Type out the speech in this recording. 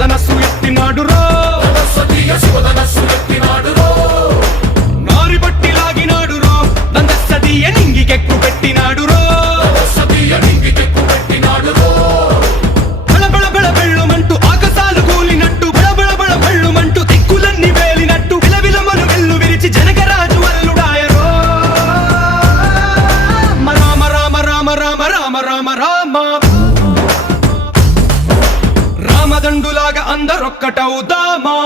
శివధనస్సు ఎత్తినాడురో శివధనస్సు ఎత్తినాడురో నారి బట్టి లాగినాడురో దందస్సదీయ నింగికెక్కు పెట్టినాడురో నింగికెక్కు పెట్టినాడురో బళబళ బెళ్ళుమంటూ ఆకాశాలు కూలినట్టు బళబళ బెళ్ళుమంటూ దిక్కులన్నీ వేలినట్టు విలవిలమలు వెల్లు విరిచి జనకరాజు అల్లుడాయరో రామ రామ రామ రామ రామ రామ రామ రామదండులాగా అందరొక్కటవుదామా